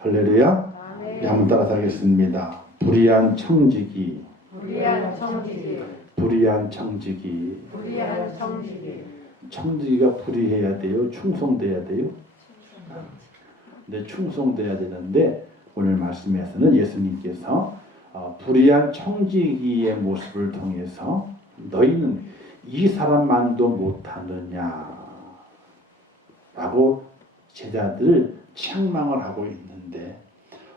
할렐루야. 네, 한번 따라서 하겠습니다. 불의한 청지기, 불의한 청지기. 청지기가 불의해야 돼요? 충성돼야 돼요? 네, 충성돼야 되는데 오늘 말씀에서는 예수님께서 불의한 청지기의 모습을 통해서 너희는 이 사람만도 못하느냐 라고 제자들을 책망을 하고 있는데,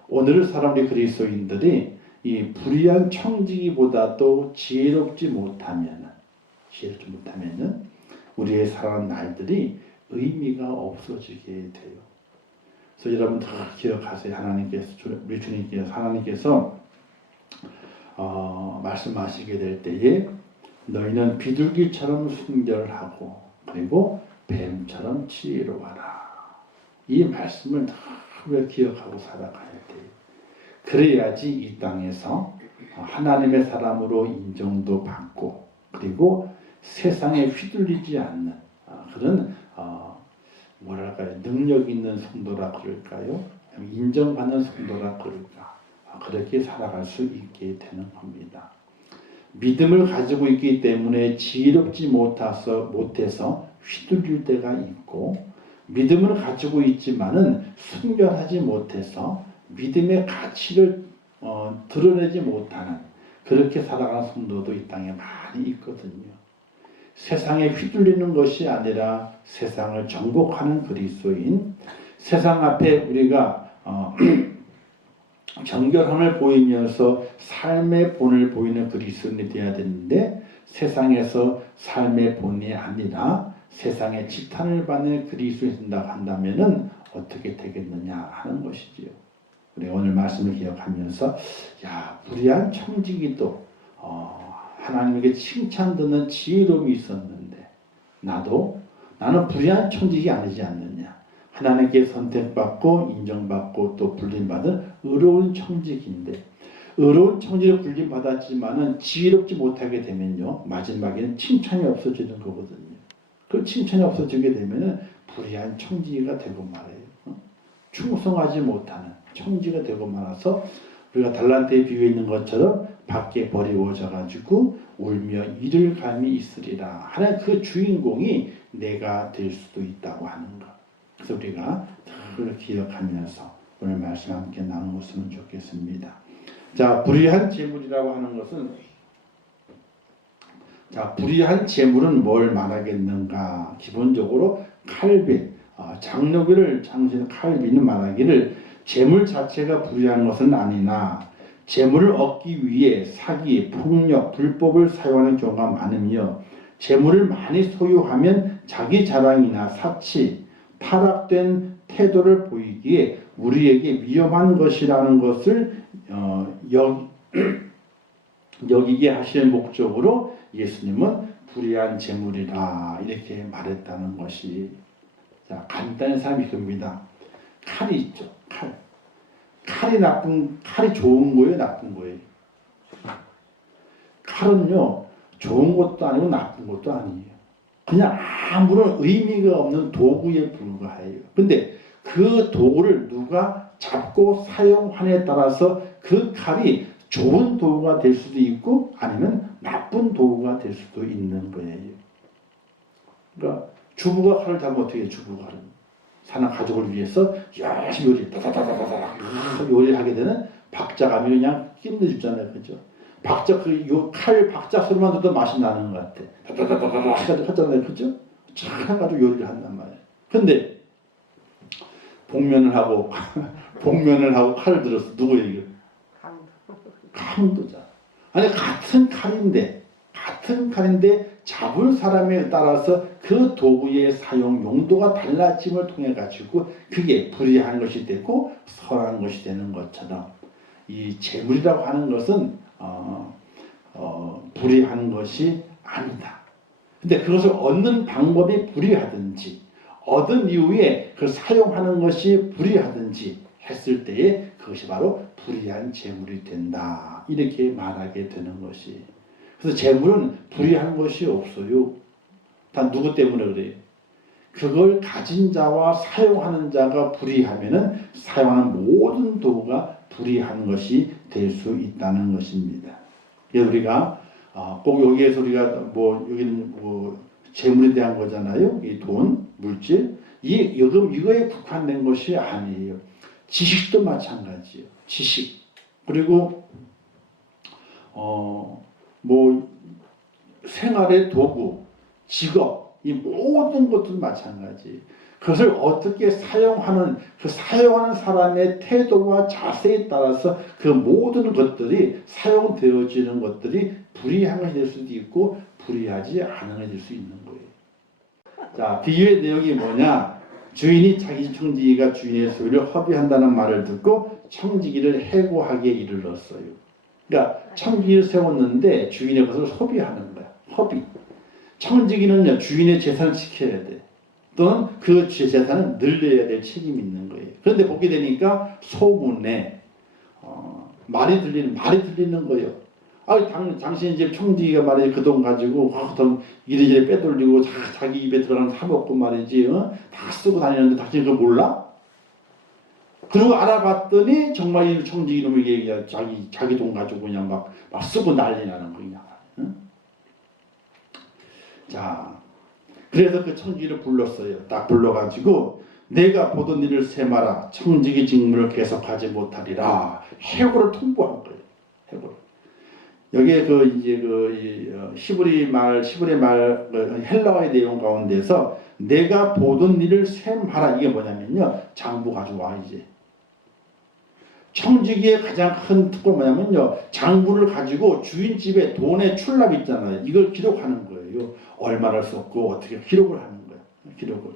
오늘 사람들이 그리스도인들이 이 불의한 청지기보다도 지혜롭지 못하면은 우리의 살아가는 날들이 의미가 없어지게 돼요. 그래서 여러분 다 기억하세요. 우리 주님께서 하나님께서 말씀하시게 될 때에 너희는 비둘기처럼 순결하고 그리고 뱀처럼 지혜로워라. 이 말씀을 늘 기억하고 살아가야 돼요. 그래야지 이 땅에서 하나님의 사람으로 인정도 받고 그리고 세상에 휘둘리지 않는 그런 능력 있는 성도라 그럴까요? 인정받는 성도라 그럴까? 그렇게 살아갈 수 있게 되는 겁니다. 믿음을 가지고 있기 때문에 지혜롭지 못해서 휘둘릴 때가 있고, 믿음을 가지고 있지만은 순결하지 못해서 믿음의 가치를 드러내지 못하는 그렇게 살아가는 성도도 이 땅에 많이 있거든요. 세상에 휘둘리는 것이 아니라 세상을 정복하는 그리스도인, 세상 앞에 우리가 정결함을 보이면서 삶의 본을 보이는 그리스도인이 되어야 되는데, 세상에서 삶의 본이 아니라 세상의 지탄을 받는 그리스도인이 된다고 한다면은 어떻게 되겠느냐 하는 것이지요. 우리 오늘 말씀을 기억하면서 불의한 청지기도 하나님에게 칭찬 듣는 지혜로움이 있었는데 나는 불의한 청지기 아니지 않느냐. 하나님께 선택받고 인정받고 또 불림받은 의로운 청지기인데, 의로운 청지기를 불림받았지만은 지혜롭지 못하게 되면요, 마지막에는 칭찬이 없어지는 거거든요. 그 칭찬이 없어지게 되면은 불의한 청지기가 되고 말아요. 충성하지 못하는 청지기가 되고 말아서 우리가 달란트에 비유해 있는 것처럼 밖에 버리워져 가지고 울며 이를 감이 있으리라 하는 그 주인공이 내가 될 수도 있다고 하는 것. 그래서 우리가 늘 기억하면서 오늘 말씀 함께 나누었으면 좋겠습니다. 자, 불의한 재물이라고 하는 것은, 불의한 재물은 뭘 말하겠는가? 기본적으로 칼빈, 장로교를 창시한 칼빈은 말하기를 재물 자체가 불의한 것은 아니나 재물을 얻기 위해 사기, 폭력, 불법을 사용하는 경우가 많으며, 재물을 많이 소유하면 자기 자랑이나 사치, 타락된 태도를 보이기에 우리에게 위험한 것이라는 것을 여기게 하시는 목적으로 예수님은 불의한 재물이라 이렇게 말했다는 것이, 간단한 사람이 그겁니다. 칼이 있죠. 칼이 좋은 거예요, 나쁜 거예요? 칼은요, 좋은 것도 아니고 나쁜 것도 아니에요. 그냥 아무런 의미가 없는 도구에 불과해요. 근데 그 도구를 누가 잡고 사용하냐에 따라서 그 칼이 좋은 도구가 될 수도 있고 아니면 나쁜 도구가 될 수도 있는 거예요. 그러니까 주부가 칼을 잡으면 어떻게 해요? 주부가 칼은 사는 가족을 위해서 열심히 요리하게 되는 박자감이 그냥 끝내주잖아요. 그죠? 칼 박자 소리만 들어도 맛이 나는 것 같아. 하잖아요. 그죠? 잘 해가지고 요리를 한단 말이에요. 근데 복면을 하고 칼을 들었어. 누구 얘기를? 강도자. 아니, 같은 칼인데 잡을 사람에 따라서 그 도구의 사용 용도가 달라짐을 통해 가지고 그게 불의한 것이 되고 선한 것이 되는 것처럼, 이 재물이라고 하는 것은 불의한 것이 아니다. 근데 그것을 얻는 방법이 불의하든지 얻은 이후에 그걸 사용하는 것이 불의하든지 했을 때에 그것이 바로 불의한 재물이 된다. 이렇게 말하게 되는 것이. 그래서 재물은 불의한 것이 없어요. 다 누구 때문에 그래요? 그걸 가진 자와 사용하는 자가 불의하면은 사용하는 모든 도구가 불의한 것이 될 수 있다는 것입니다. 그래서 우리가 꼭 여기에서 우리가 뭐 여기는 뭐 재물에 대한 거잖아요. 이 돈, 물질, 이 요금 이거에 국한된 것이 아니에요. 지식도 마찬가지예요. 지식 그리고 뭐 생활의 도구, 직업 이 모든 것도 마찬가지. 그것을 어떻게 사용하는 그 사용하는 사람의 태도와 자세에 따라서 그 모든 것들이 사용되어지는 것들이 불이한 것이 될 수도 있고 불이하지 않은 것이 될 수 있는 거예요. 자, 비유의 내용이 뭐냐? 주인이 자기 집 청지기가 주인의 소유를 허비한다는 말을 듣고 청지기를 해고하게 이르렀어요. 그러니까 청지기를 세웠는데 주인의 것을 허비하는 거야. 허비. 청지기는요 주인의 재산을 지켜야 돼. 또는 그 재산을 늘려야 될 책임이 있는 거예요. 그런데 보게 되니까 소문에 말이 들리는 거예요. 당신 집 청지기가 말이지 그 돈 가지고 돈 이리저리 빼돌리고 자기 입에 들어가는 사 먹고 말이지 다 쓰고 다니는데 당신 그거 몰라? 그리고 알아봤더니 정말 이 청지기 놈에게 자기 돈 가지고 그냥 막 쓰고 난리 나는 거냐. 응? 자, 그래서 그 청지기를 불렀어요. 딱 불러가지고 내가 보던 일을 세마라. 청지기 직무를 계속하지 못하리라. 해고를 통보한 거예요. 해고를. 여기에 히브리 말 헬라어의 내용 가운데서 내가 보던 일을 셈하라. 이게 뭐냐면요. 장부 가져와 이제. 청지기의 가장 큰 특권 뭐냐면요. 장부를 가지고 주인 집에 돈의 출납 있잖아요. 이걸 기록하는 거예요. 얼마를 썼고 어떻게 기록을 하는 거예요. 기록을.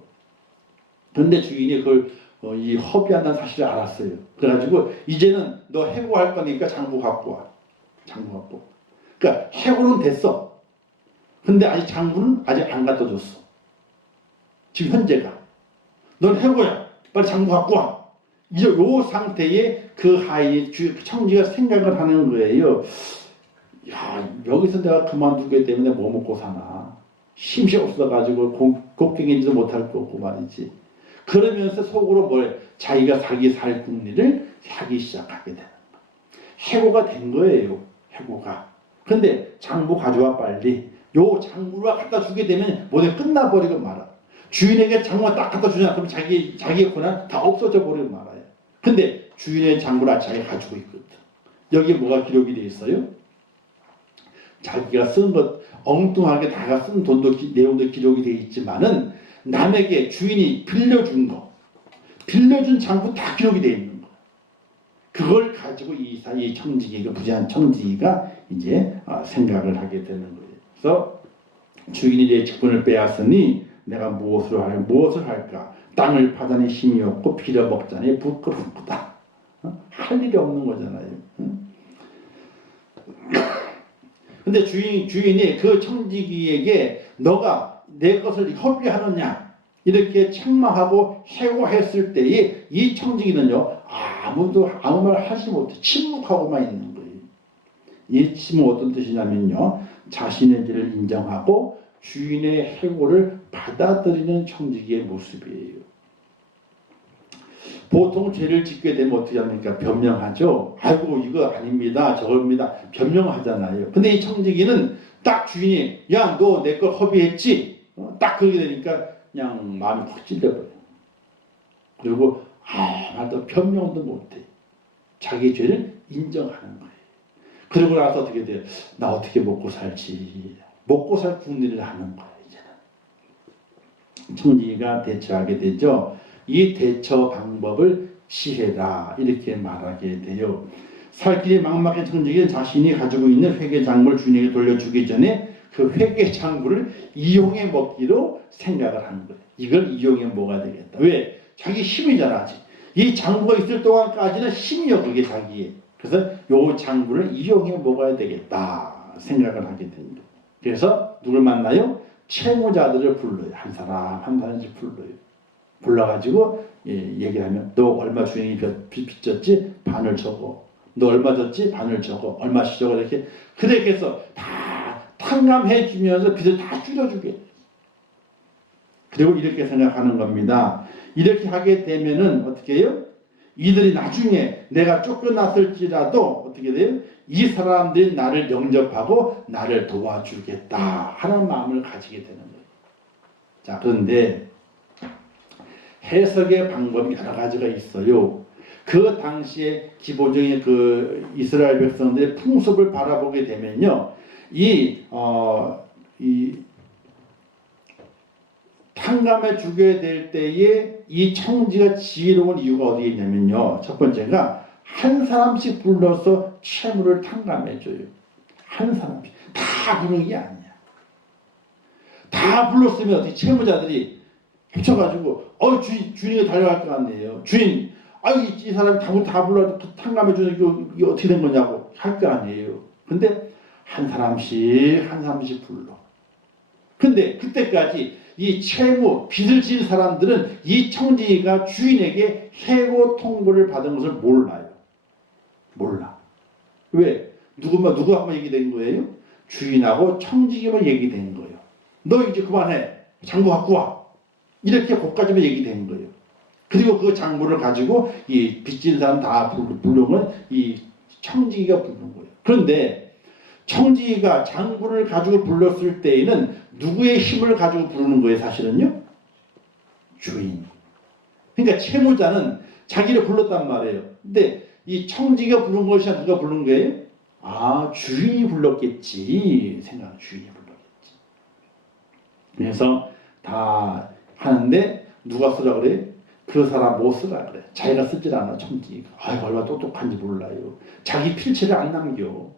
그런데 주인이 그걸 이 허비한다는 사실을 알았어요. 그래가지고 이제는 너 해고할 거니까 장부 갖고 와. 장부 갖고. 그러니까 해고는 됐어. 근데 아직 장부는 아직 안 갖다 줬어. 지금 현재가. 넌 해고야. 빨리 장부 갖고 와. 이제 요 상태에 그 하에 청지가 생각을 하는 거예요. 야, 여기서 내가 그만두게 되면 뭐 먹고 사나. 힘이 없어가지고 곡괭이지도 못할 거고 말이지. 그러면서 속으로 자기가 자기 살 궁리를 하기 시작하게 되는 거예요. 해고가 된 거예요. 해고가. 근데 장부 가져와 빨리. 요 장부를 갖다 주게 되면 모두 끝나버리고 말아. 주인에게 장부를 딱 갖다 주잖아. 그럼 자기의 권한 다 없어져 버리고 말아요. 근데 주인의 장부를 자기가 가지고 있거든. 여기에 뭐가 기록이 되어 있어요? 자기가 쓴 것, 엉뚱하게 다가 쓴 돈도 내용도 기록이 되어 있지만은 남에게 주인이 빌려준 거, 빌려준 장부 다 기록이 되어 있는 거. 그걸 가지고 이 청지기가 부재한 청지기가 이제 생각을 하게 되는 거예요. 그래서 주인이 내 직분을 빼앗으니 내가 무엇을 할까? 땅을 파자니 힘이 없고 빌어먹자니 부끄럽다. 할 일이 없는 거잖아요. 근데 주인이 그 청지기에게 너가 내 것을 허비하느냐 이렇게 책망하고 해고했을 때에 이 청지기는요 아무 말 하지 못해 침묵하고만 있는 거예요. 이 침묵 어떤 뜻이냐면요 자신의 죄를 인정하고 주인의 해고를 받아들이는 청지기의 모습이에요. 보통 죄를 짓게 되면 어떻게 합니까? 변명하죠. 아이고 이거 아닙니다. 저겁니다. 변명하잖아요. 근데 이 청지기는 딱 주인이 야 너 내 거 허비했지? 딱 그러게 되니까 그냥 마음이 확 찔려버려요. 그리고 말도 변명도 못해. 자기 죄를 인정하는 거예요. 그러고 나서 어떻게 돼요? 나 어떻게 먹고 살지? 먹고 살 궁리를 하는 거예요. 이제는. 청지기가 대처하게 되죠. 이 대처 방법을 지혜라 이렇게 말하게 돼요. 살 길이 막막한 청지기는 자신이 가지고 있는 회계 장부를 주인에게 돌려주기 전에 그 회계 장부를 이용해 먹기로 생각을 하는 거예요. 이걸 이용해 먹어야 되겠다. 왜? 자기 힘이잖아 아직. 이 장부가 있을 동안까지는 힘이요 그게 자기의. 그래서 이 장부를 이용해 먹어야 되겠다 생각을 하게 됩니다. 그래서 누굴 만나요? 채무자들을 불러요. 한 사람씩 불러요. 불러가지고 얘기하면 너 얼마 주인이 빚졌지? 반을 적어. 너 얼마 졌지? 반을 적어. 얼마씩 적어. 이렇게 그렇게 해서 다 탕감해 주면서 빚을 다 줄여주게. 그리고 이렇게 생각하는 겁니다. 이렇게 하게 되면은 어떻게 해요? 이들이 나중에 내가 쫓겨났을지라도 어떻게 돼요? 이 사람들이 나를 영접하고 나를 도와주겠다 하는 마음을 가지게 되는 거예요. 자, 그런데 해석의 방법이 여러 가지가 있어요. 그 당시에 기본적인 그 이스라엘 백성들의 풍습을 바라보게 되면요, 이 탕감해 주게 될 때에 이 청지가 지혜로운 이유가 어디에 있냐면요, 첫 번째가 한 사람씩 불러서 채무를 탕감해 줘요. 한 사람씩 다 부르는 게 아니야. 다 불렀으면 어떻게 채무자들이 합쳐가지고 주인이 달려갈 거 아니에요. 주인, 이 사람이 다 불러도 탕감해 주는 이게 어떻게 된 거냐고 할 거 아니에요. 근데 한 사람씩 불러. 근데 그때까지 이 채무, 빚을 진 사람들은 이 청지기가 주인에게 해고 통보를 받은 것을 몰라요. 몰라. 왜? 누구 한번 얘기된 거예요? 주인하고 청지기만 얘기된 거예요. 너 이제 그만해. 장부 갖고 와. 이렇게 그까지만 얘기된 거예요. 그리고 그 장부를 가지고 이 빚진 사람 다 부르면 이 청지기가 부르는 거예요. 그런데 청지기가 장부를 가지고 불렀을 때에는 누구의 힘을 가지고 부르는 거예요, 사실은요? 주인. 그러니까 채무자는 자기를 불렀단 말이에요. 근데 이 청지기가 부른 것이 누가 부른 거예요? 주인이 불렀겠지. 생각하는 주인이 불렀겠지. 그래서 다 하는데 누가 쓰라 그래? 그 사람 못 쓰라 그래. 자기가 쓰질 않아, 청지기가. 얼마나 똑똑한지 몰라요. 자기 필체를 안 남겨.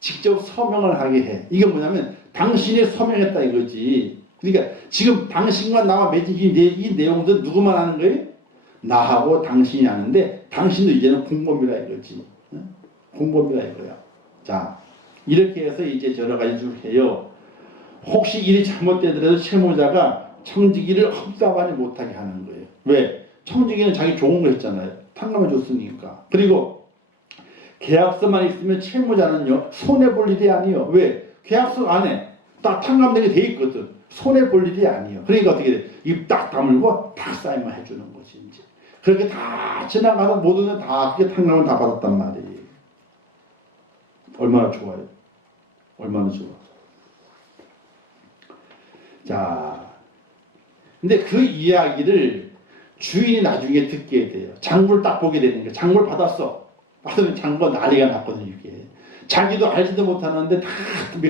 직접 서명을 하게 해. 이게 뭐냐면 당신이 서명했다 이거지. 그러니까 지금 당신과 나와 맺은 이 내용들 누구만 아는 거예요? 나하고 당신이 아는데 당신도 이제는 공범이라 이거지. 공범이라 이거야. 자, 이렇게 해서 이제 여러 가지 줄 해요. 혹시 일이 잘못되더라도 채무자가 청지기를 흡사하지 못하게 하는 거예요. 왜? 청지기는 자기 좋은 거 했잖아요. 탕감해 줬으니까. 그리고 계약서만 있으면 채무자는요, 손해볼 일이 아니에요. 왜? 계약서 안에 딱 탕감되게 돼 있거든. 손해볼 일이 아니에요. 그러니까 어떻게 돼? 입 딱 다물고 딱 사인만 해주는 거지, 이제. 그렇게 다 지나가서 모두는 다 그렇게 탕감을 다 받았단 말이에요. 얼마나 좋아요? 얼마나 좋아. 자, 근데 그 이야기를 주인이 나중에 듣게 돼요. 장부를 딱 보게 되는 거예요. 장부를 받았어. 받으면 장부가 난리가 났거든요, 이게. 자기도 알지도 못하는데 다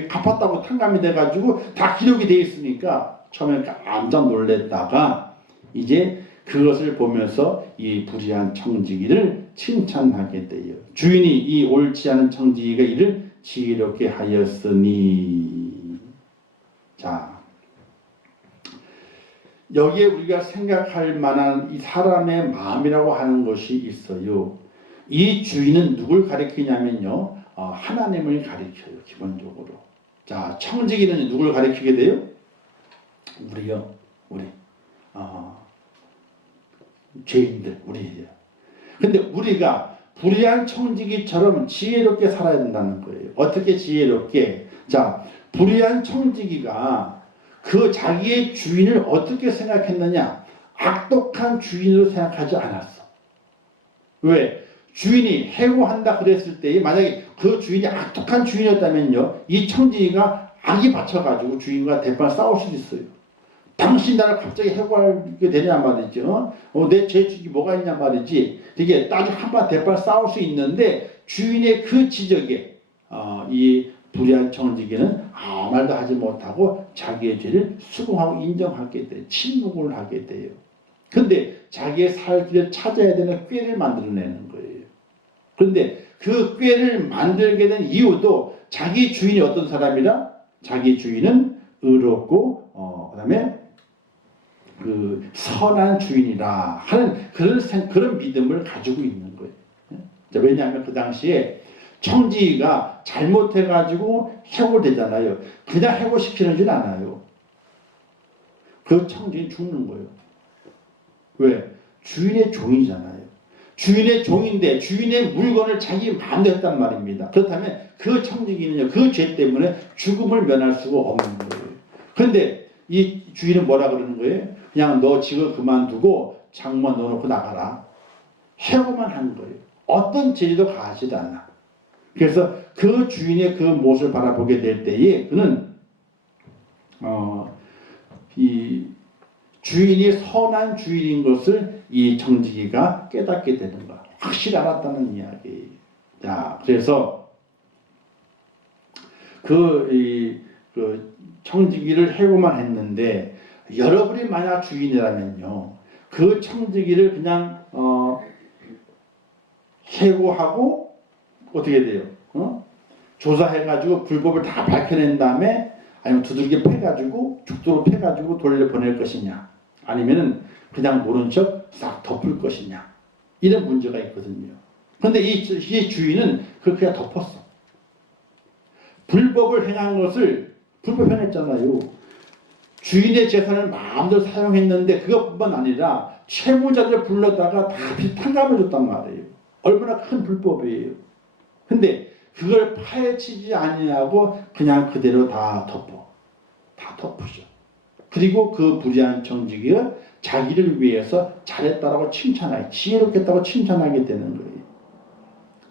갚았다고 탕감이 돼가지고 다 기록이 돼 있으니까 처음에 깜짝 놀랬다가 이제 그것을 보면서 이 불의한 청지기를 칭찬하게 돼요. 주인이 이 옳지 않은 청지기가 이를 지혜롭게 하였으니. 자, 여기에 우리가 생각할 만한 이 사람의 마음이라고 하는 것이 있어요. 이 주인은 누굴 가리키냐면요, 하나님을 가리켜요, 기본적으로. 자, 청지기는 누굴 가리키게 돼요? 우리요, 우리. 죄인들, 우리예요. 근데 우리가 불의한 청지기처럼 지혜롭게 살아야 된다는 거예요. 어떻게 지혜롭게? 자, 불의한 청지기가 그 자기의 주인을 어떻게 생각했느냐? 악독한 주인으로 생각하지 않았어. 왜? 주인이 해고한다 그랬을 때 만약에 그 주인이 악독한 주인이었다면요, 이 청지기가 악이 받쳐가지고 주인과 대판 싸울 수도 있어요. 당신 나를 갑자기 해고하게 되냐 말이죠. 내 죄책이 뭐가 있냐 말이지. 되게 나중에 한번 대판 싸울 수 있는데 주인의 그 지적에 이 불의한 청지기는 아무 말도 하지 못하고 자기의 죄를 수긍하고 인정하게 돼요. 침묵을 하게 돼요. 근데 자기의 살 길을 찾아야 되는 꾀를 만들어내는 거예요. 그런데 그 꾀를 만들게 된 이유도 자기 주인이 어떤 사람이라? 자기 주인은 의롭고 그 다음에 그 선한 주인이라 하는 그런 믿음을 가지고 있는 거예요. 왜냐하면 그 당시에 청지기가 잘못해가지고 해고되잖아요. 그냥 해고시키는 줄 않아요. 그 청지기는 죽는 거예요. 왜? 주인의 종이잖아요. 주인의 종인데 주인의 물건을 자기 마음대로 했단 말입니다. 그렇다면 그 청지기는요, 그 죄 때문에 죽음을 면할 수가 없는 거예요. 그런데 이 주인은 뭐라 그러는 거예요? 그냥 너 직을 그만두고 장만 넣어놓고 나가라. 해고만 한 거예요. 어떤 제지도 가하지도 않아. 그래서 그 주인의 그 모습을 바라보게 될 때에 그는 이 주인이 선한 주인인 것을 이 청지기가 깨닫게 되는 거야. 확실히 알았다는 이야기예요. 자, 그래서 그 청지기를 해고만 했는데 여러분이 만약 주인이라면요, 그 청지기를 그냥 해고하고 어떻게 돼요? 조사해가지고 불법을 다 밝혀낸 다음에 아니면 두들겨 패가지고 죽도록 패가지고 돌려보낼 것이냐, 아니면은 그냥 모른 척 싹 덮을 것이냐, 이런 문제가 있거든요. 그런데 이 주인은 그걸 그냥 덮었어. 불법을 행한 것을 불법 행했잖아요. 주인의 재산을 마음대로 사용했는데 그것뿐만 아니라 채무자들 불러다가 다 탕감해줬단 말이에요. 얼마나 큰 불법이에요. 근데 그걸 파헤치지 아니하고 그냥 그대로 다 덮으죠. 그리고 그 불의한 청지기가 자기를 위해서 잘했다라고 칭찬하게, 지혜롭겠다고 칭찬하게 되는 거예요.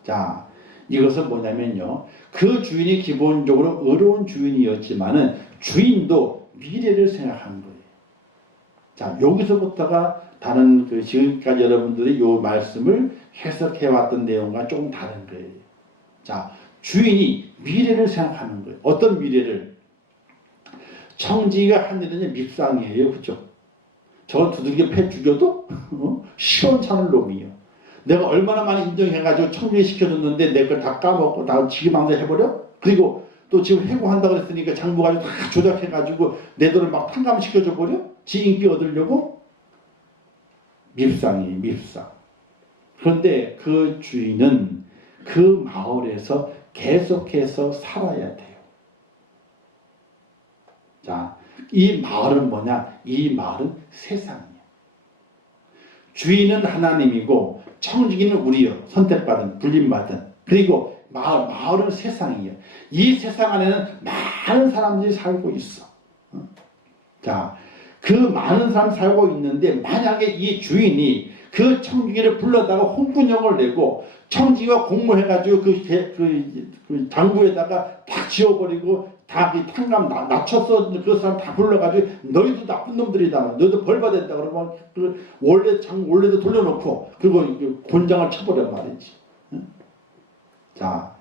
자, 이것은 뭐냐면요, 그 주인이 기본적으로 의로운 주인이었지만은 주인도 미래를 생각한 거예요. 자, 여기서부터가 다른 지금까지 여러분들이 이 말씀을 해석해왔던 내용과 조금 다른 거예요. 자, 주인이 미래를 생각하는 거예요. 어떤 미래를? 청지기가 한 일은 밉상이에요. 그죠? 저건 두들겨 패 죽여도 시원찮을 놈이에요. 내가 얼마나 많이 인정해가지고 청지기 시켜줬는데 내 걸 다 까먹고 다 지기망대 해버려? 그리고 또 지금 해고한다고 했으니까 장부가 다 조작해가지고 내 돈을 막 탕감시켜줘 버려? 지 인기 얻으려고? 밉상이에요. 밉상. 그런데 그 주인은 그 마을에서 계속해서 살아야 돼요. 자, 이 마을은 뭐냐? 이 마을은 세상이에요. 주인은 하나님이고 청지기는 우리요. 선택받은, 불림받은. 그리고 마을은 세상이에요. 이 세상 안에는 많은 사람들이 살고 있어. 자, 그 많은 사람 살고 있는데 만약에 이 주인이 그 청지기를 불러다가 홍군형을 내고 청지기가 공모해가지고 그 장부에다가 다 지워버리고 다 그 탕감 낮춰서 그 사람 다 불러가지고 너희도 나쁜 놈들이다, 너희도 벌 받았다 그러면 그 원래도 돌려놓고 그리고 곤장을 쳐버려 말이지. 자,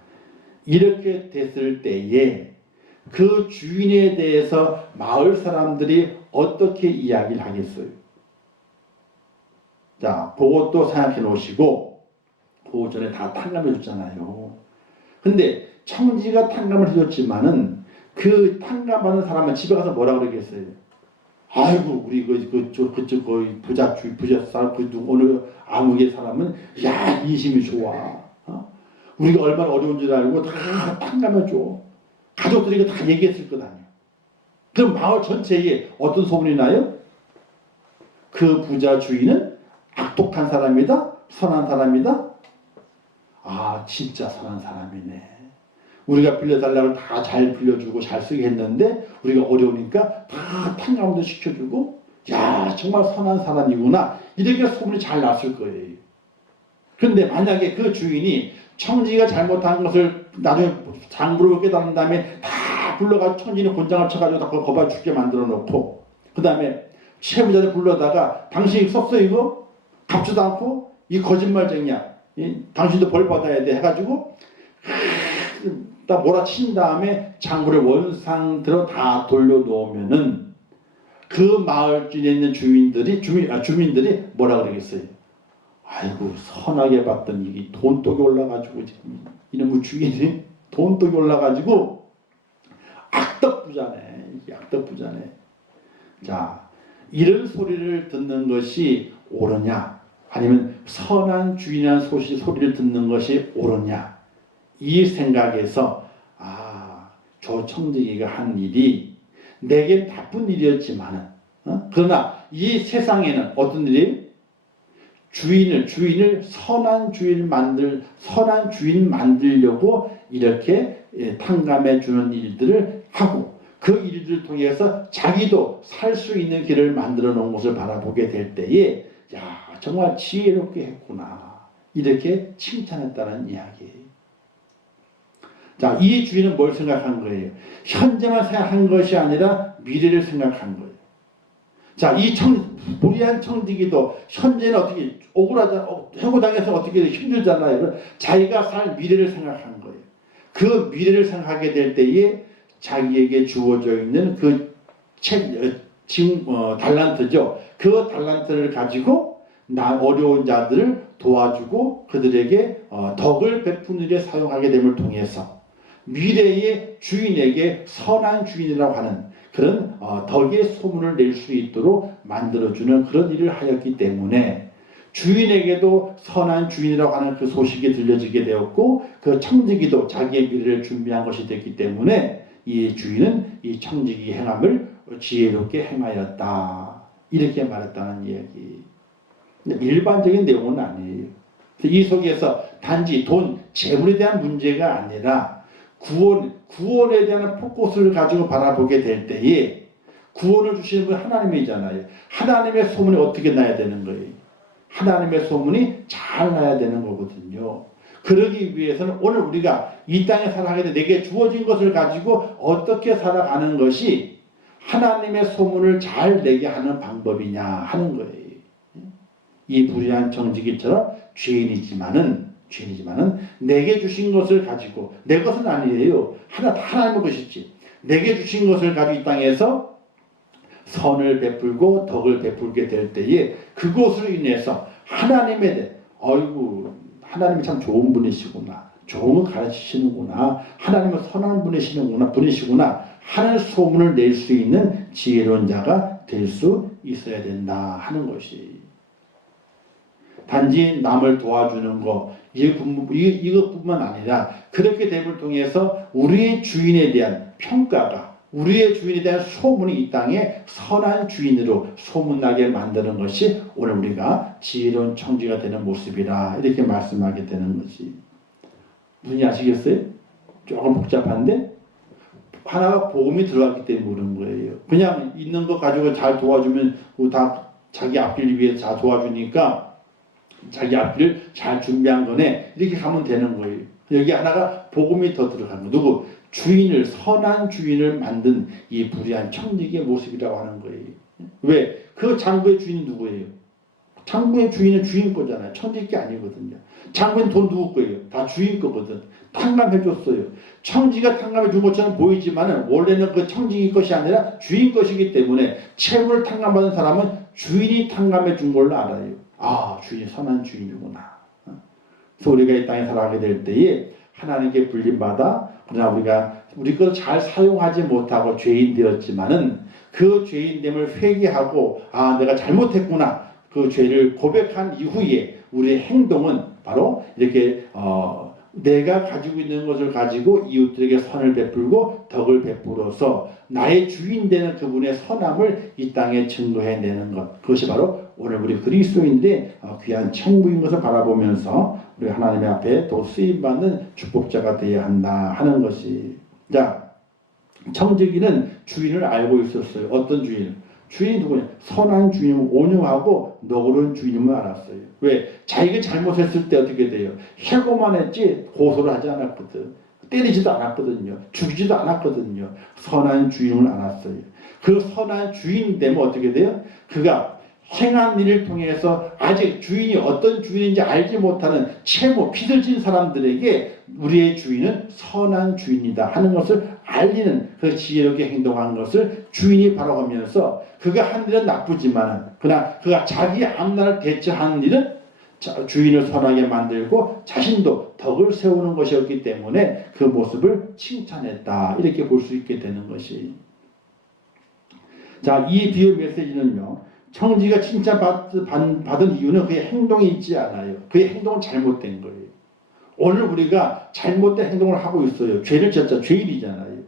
이렇게 됐을 때에 그 주인에 대해서 마을 사람들이 어떻게 이야기를 하겠어요? 자, 그것도 생각해 놓으시고, 그 전에 다 탕감해 줬잖아요. 근데 청지가 탕감을 해줬지만은 그 탕감하는 사람은 집에 가서 뭐라 그러겠어요? 아이고, 우리 그쪽 부자 사람, 어느 아무개 사람은 야, 인심이 좋아. 우리가 얼마나 어려운 줄 알고 다 탕감해줘. 가족들이 다 얘기했을 것 아니에요. 그럼 마을 전체에 어떤 소문이 나요? 그 부자 주인은 악독한 사람이다? 선한 사람이다? 아, 진짜 선한 사람이네. 우리가 빌려달라고 다 잘 빌려주고 잘 쓰게 했는데 우리가 어려우니까 다 탕감도 시켜주고, 야, 정말 선한 사람이구나, 이렇게 소문이 잘 났을 거예요. 그런데 만약에 그 주인이 청지기가 잘못한 것을 나중에 장부로 깨달은 다음에 다 불러가지고 청지기는 곤장을 쳐가지고 다 거봐 죽게 만들어 놓고, 그 다음에 채무자를 불러다가 당신이 썼어 이거? 갚지도 않고 이 거짓말쟁이야, 당신도 벌 받아야 돼 해가지고 딱 몰아친 다음에 장부를 원상대로 다 돌려놓으면은 그 마을 주위에 있는 주민들이 뭐라 그러겠어요? 아이고, 선하게 봤던 이게 돈독이 올라가지고 지금 이놈의 주인이 돈독이 올라가지고 악덕부자네. 악덕부자네. 자, 이런 소리를 듣는 것이 옳으냐, 아니면 선한 주인이라는 소리를 듣는 것이 옳으냐, 이 생각에서 저 청지기가 한 일이 내게 나쁜 일이었지만은 그러나 이 세상에는 어떤 일이 주인을 선한 주인 만들려고 이렇게 탕감해 주는 일들을 하고, 그 일들을 통해서 자기도 살 수 있는 길을 만들어 놓은 것을 바라보게 될 때에 야 정말 지혜롭게 했구나 이렇게 칭찬했다는 이야기예요. 자, 이 주인은 뭘 생각한 거예요? 현재만 생각한 것이 아니라 미래를 생각한 거예요. 자, 이 불의한 청지기도 현재는 어떻게 억울하잖아, 해고당해서 어떻게 힘들잖아요. 자기가 살 미래를 생각한 거예요. 그 미래를 생각하게 될 때에 자기에게 주어져 있는 그 달란트죠. 그 달란트를 가지고 어려운 자들을 도와주고 그들에게 덕을 베푸는 일에 사용하게 됨을 통해서 미래의 주인에게 선한 주인이라고 하는 그런 덕의 소문을 낼 수 있도록 만들어주는 그런 일을 하였기 때문에 주인에게도 선한 주인이라고 하는 그 소식이 들려지게 되었고 그 청지기도 자기의 미래를 준비한 것이 됐기 때문에 이 주인은 이 청지기 행함을 지혜롭게 행하였다 이렇게 말했다는 이야기. 일반적인 내용은 아니에요. 이 속에서 단지 돈, 재물에 대한 문제가 아니라 구원에 대한 포커스를 가지고 바라보게 될 때에 구원을 주시는 분 하나님이잖아요. 하나님의 소문이 어떻게 나야 되는 거예요? 하나님의 소문이 잘 나야 되는 거거든요. 그러기 위해서는 오늘 우리가 이 땅에 살아가게 돼 내게 주어진 것을 가지고 어떻게 살아가는 것이 하나님의 소문을 잘 내게 하는 방법이냐 하는 거예요. 이 불의한 청지기처럼 죄인이지만은 내게 주신 것을 가지고 내 것은 아니에요. 하나님의 것이지. 내게 주신 것을 가지고 이 땅에서 선을 베풀고 덕을 베풀게 될 때에 그것으로 인해서 하나님에 대해 하나님이 참 좋은 분이시구나. 좋은 걸 가르치시는구나. 하나님은 선한 분이시구나 하는 소문을 낼 수 있는 지혜로운 자가 될 수 있어야 된다 하는 것이. 단지 남을 도와주는 것 이것뿐만 아니라 그렇게 됨을 통해서 우리의 주인에 대한 평가가 우리의 주인에 대한 소문이 이 땅에 선한 주인으로 소문나게 만드는 것이 오늘 우리가 지혜로운 청지가 되는 모습이라 이렇게 말씀하게 되는 것이. 무슨 아시겠어요? 조금 복잡한데 하나가 복음이 들어갔기 때문에 그런 거예요. 그냥 있는 것 가지고 잘 도와주면 다 자기 앞길 위해서 잘 도와주니까 자기 앞길을 잘 준비한 거네 이렇게 가면 되는 거예요. 여기 하나가 복음이 더 들어간 거. 누구? 선한 주인을 만든 이 불의한 청지기의 모습이라고 하는 거예요. 왜? 그 장부의 주인이 누구예요? 장부의 주인은 주인 거잖아요. 청지기 아니거든요. 장부는 돈 누구 거예요? 다 주인 거거든. 탕감해줬어요. 청지기가 탕감해준 것처럼 보이지만 원래는 그 청지기 것이 아니라 주인 것이기 때문에 채무를 탕감받은 사람은 주인이 탕감해준 걸로 알아요. 주인이 선한 주인이구나. 그래서 우리가 이 땅에 살아가게 될 때에 하나님께 불림받아 그러나 우리가 우리 것을 잘 사용하지 못하고 죄인 되었지만은 그 죄인됨을 회개하고 내가 잘못했구나 그 죄를 고백한 이후에 우리의 행동은 바로 이렇게 내가 가지고 있는 것을 가지고 이웃들에게 선을 베풀고 덕을 베풀어서 나의 주인 되는 그분의 선함을 이 땅에 증거해내는 것 그것이 바로 오늘 우리 그리스도인들의 귀한 책무인 것을 바라보면서 우리 하나님의 앞에 또 쓰임받는 축복자가 되어야 한다 하는 것이. 자, 청지기는 주인을 알고 있었어요. 어떤 주인? 주인이 누구냐? 선한 주인은 온유하고 너그러운 주인임을 알았어요. 왜? 자기가 잘못했을 때 어떻게 돼요? 해고만 했지 고소를 하지 않았거든. 때리지도 않았거든요. 죽이지도 않았거든요. 선한 주인을 알았어요. 그 선한 주인 되면 어떻게 돼요? 그가 행한 일을 통해서 아직 주인이 어떤 주인인지 알지 못하는 채무, 빚을 진 사람들에게 우리의 주인은 선한 주인이다 하는 것을 알리는 그 지혜롭게 행동한 것을 주인이 바라보면서 그가 한 일은 나쁘지만 그러나 그가 자기 앞날을 대처하는 일은 주인을 선하게 만들고 자신도 덕을 세우는 것이었기 때문에 그 모습을 칭찬했다 이렇게 볼 수 있게 되는 것이. 자, 이 비유 메시지는요. 청지기가 칭찬받은 이유는 그의 행동이 있지 않아요. 그의 행동은 잘못된 거예요. 오늘 우리가 잘못된 행동을 하고 있어요. 죄를 지었잖아요. 죄인이잖아요.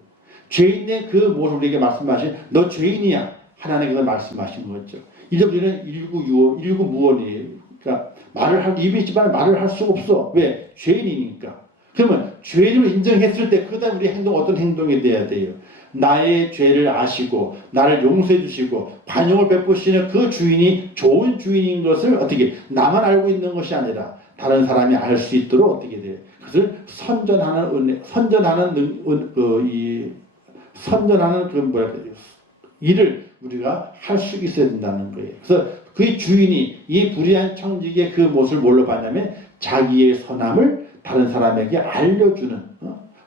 죄인의 그 모습을 우리에게 말씀하신 너 죄인이야. 하나님께서 말씀하신 거죠. 이제 우리는 일구무원이에요. 그러니까 입이 있지만 말을 할 수가 없어. 왜? 죄인이니까. 그러면 죄인을 인정했을 때 그 다음 우리 행동 어떤 행동이 돼야 돼요? 나의 죄를 아시고 나를 용서해 주시고 관용을 베푸시는 그 주인이 좋은 주인인 것을 어떻게 나만 알고 있는 것이 아니라 다른 사람이 알 수 있도록 어떻게 돼요? 그것을 선전하는 은혜, 선전하는 그 뭐랄까 일을 우리가 할 수 있어야 된다는 거예요. 그래서 그 주인이 이 불의한 청지기의 그 모습을 뭘로 봤냐면 자기의 선함을 다른 사람에게 알려주는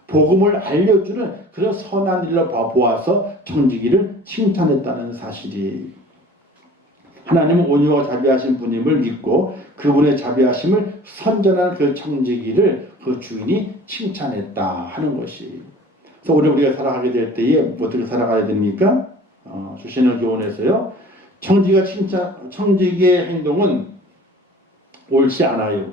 복음을 알려주는 그런 선한 일로 보아서 청지기를 칭찬했다는 사실이 하나님은 온유와 자비하신 분임을 믿고 그분의 자비하심을 선전한 그 청지기를 그 주인이 칭찬했다 하는 것이. 그래서 우리가 살아가게 될 때에 어떻게 살아가야 됩니까? 주시는 교훈에서요. 청지기의 행동은 옳지 않아요.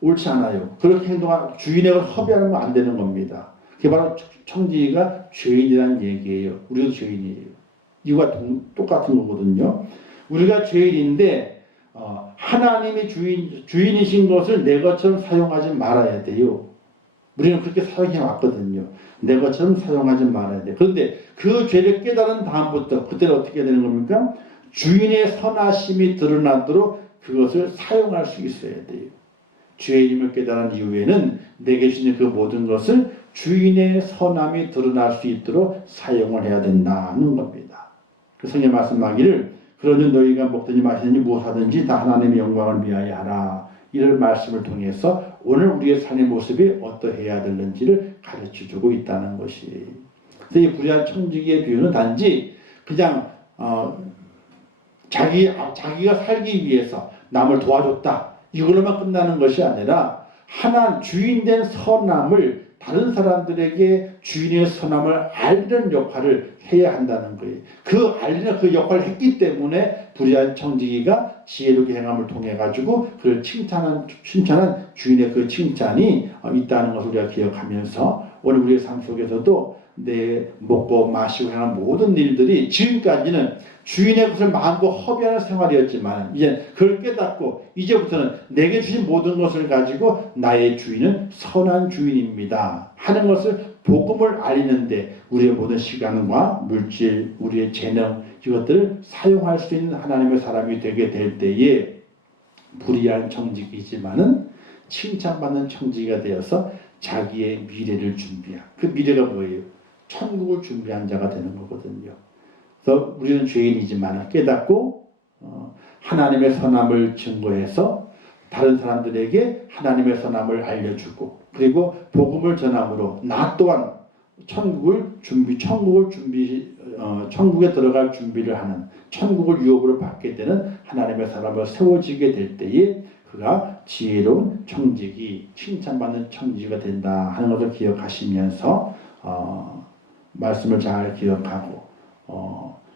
옳지 않아요. 그렇게 행동한 주인에게 허비하면 안 되는 겁니다. 그게 바로 청지기가 죄인이라는 얘기예요. 우리도 죄인이에요. 이거와 똑같은 거거든요. 우리가 죄인인데 하나님이 주인이신 것을 내 것처럼 사용하지 말아야 돼요. 우리는 그렇게 사용해 왔거든요. 내 것처럼 사용하지 말아야 돼. 그런데 그 죄를 깨달은 다음부터 그때는 어떻게 되는 겁니까? 주인의 선하심이 드러나도록 그것을 사용할 수 있어야 돼요. 죄인임을 깨달은 이후에는 내게 주신 그 모든 것을 주인의 선함이 드러날 수 있도록 사용을 해야 된다는 겁니다. 그 성경 말씀하기를 그러니 너희가 먹든지 마시든지 무엇하든지 다 하나님의 영광을 위하여 하라. 이런 말씀을 통해서 오늘 우리의 삶의 모습이 어떠해야 되는지를 가르쳐주고 있다는 것이. 그래서 이 불의한 청지기의 비유는 단지 그냥 자기가 살기 위해서 남을 도와줬다. 이걸로만 끝나는 것이 아니라 하나님 주인된 선함을 다른 사람들에게 주인의 선함을 알리는 역할을 해야 한다는 거예요. 그 알리는 그 역할을 했기 때문에 불의한 청지기가 지혜롭게 행함을 통해 가지고 그를 칭찬한 주인의 그 칭찬이 있다는 것을 우리가 기억하면서 오늘 우리의 삶 속에서도 내 먹고 마시고 행한 모든 일들이 지금까지는 주인의 것을 마음껏 허비하는 생활이었지만 이제 그걸 깨닫고 이제부터는 내게 주신 모든 것을 가지고 나의 주인은 선한 주인입니다 하는 것을 복음을 알리는데 우리의 모든 시간과 물질, 우리의 재능 이것들을 사용할 수 있는 하나님의 사람이 되게 될 때에 불의한 청지기지만은 칭찬받는 청지기가 되어서 자기의 미래를 준비한 그 미래가 뭐예요? 천국을 준비한 자가 되는 거거든요. 그래서 우리는 죄인이지만 깨닫고 하나님의 선함을 증거해서 다른 사람들에게 하나님의 선함을 알려주고 그리고 복음을 전함으로 나 또한 천국에 들어갈 준비를 하는 천국을 유업으로 받게 되는 하나님의 사람으로 세워지게 될 때에 그가 지혜로운 청지기, 칭찬받는 청지기가 된다 하는 것을 기억하시면서 말씀을 잘 기억하고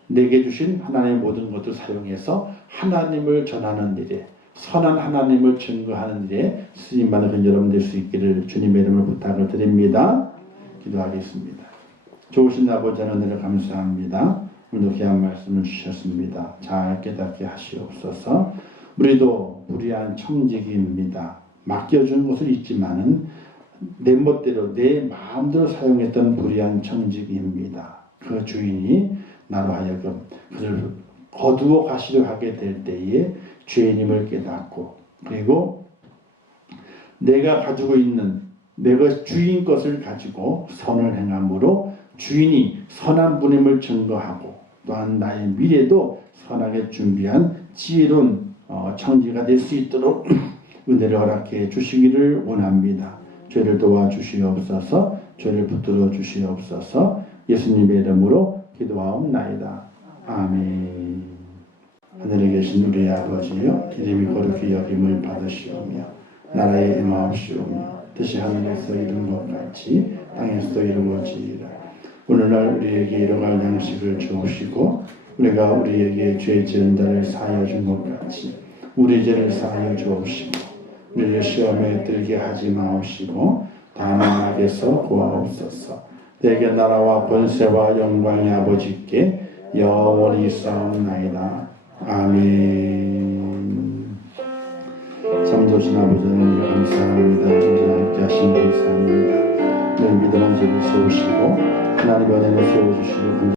내게 주신 하나님의 모든 것을 사용해서 하나님을 전하는 일에 선한 하나님을 증거하는 일에 쓰임받는 그런 여러분 될 수 있기를 주님의 이름으로 부탁을 드립니다. 기도하겠습니다. 좋으신 아버지 하나님을 감사합니다. 오늘도 귀한 말씀을 주셨습니다. 잘 깨닫게 하시옵소서. 우리도 불의한 청지기입니다. 맡겨준 것은 있지만은 내 멋대로 내 마음대로 사용했던 불의한 청지기입니다. 그 주인이 나로 하여금 그를 거두어 가시려 하게 될 때에 죄인임을 깨닫고 그리고 내가 가지고 있는 내가 주인 것을 가지고 선을 행함으로 주인이 선한 분임을 증거하고 또한 나의 미래도 선하게 준비한 지혜로운 청지가 될 수 있도록 은혜를 허락해 주시기를 원합니다. 죄를 도와주시옵소서. 죄를 붙들어 주시옵소서. 예수님의 이름으로 기도하옵나이다. 아멘. 하늘에 계신 우리 아버지여 이름이 거룩히 여김을 받으시오며 나라의 임하옵시오며 뜻이 하늘에서 이룬 것 같이 땅에서도 이루어지이다. 오늘날 우리에게 일용할 양식을 주옵시고 우리가 우리에게 죄 지은 자를 사하여 준 것 같이 우리 죄를 사하여 주옵시고 우리를 시험에 들게 하지 마옵시고 다만 악에서 구하옵소서. 내게 나라와 권세와 영광의 아버지께 영원히 있사옵나이다. 아멘. 참 좋으신 아버지는 감사합니다. 우리와 함께 하신 감사합니다. 늘 믿음은 죄를 세우시고 하나님의 은혜를 세워주시기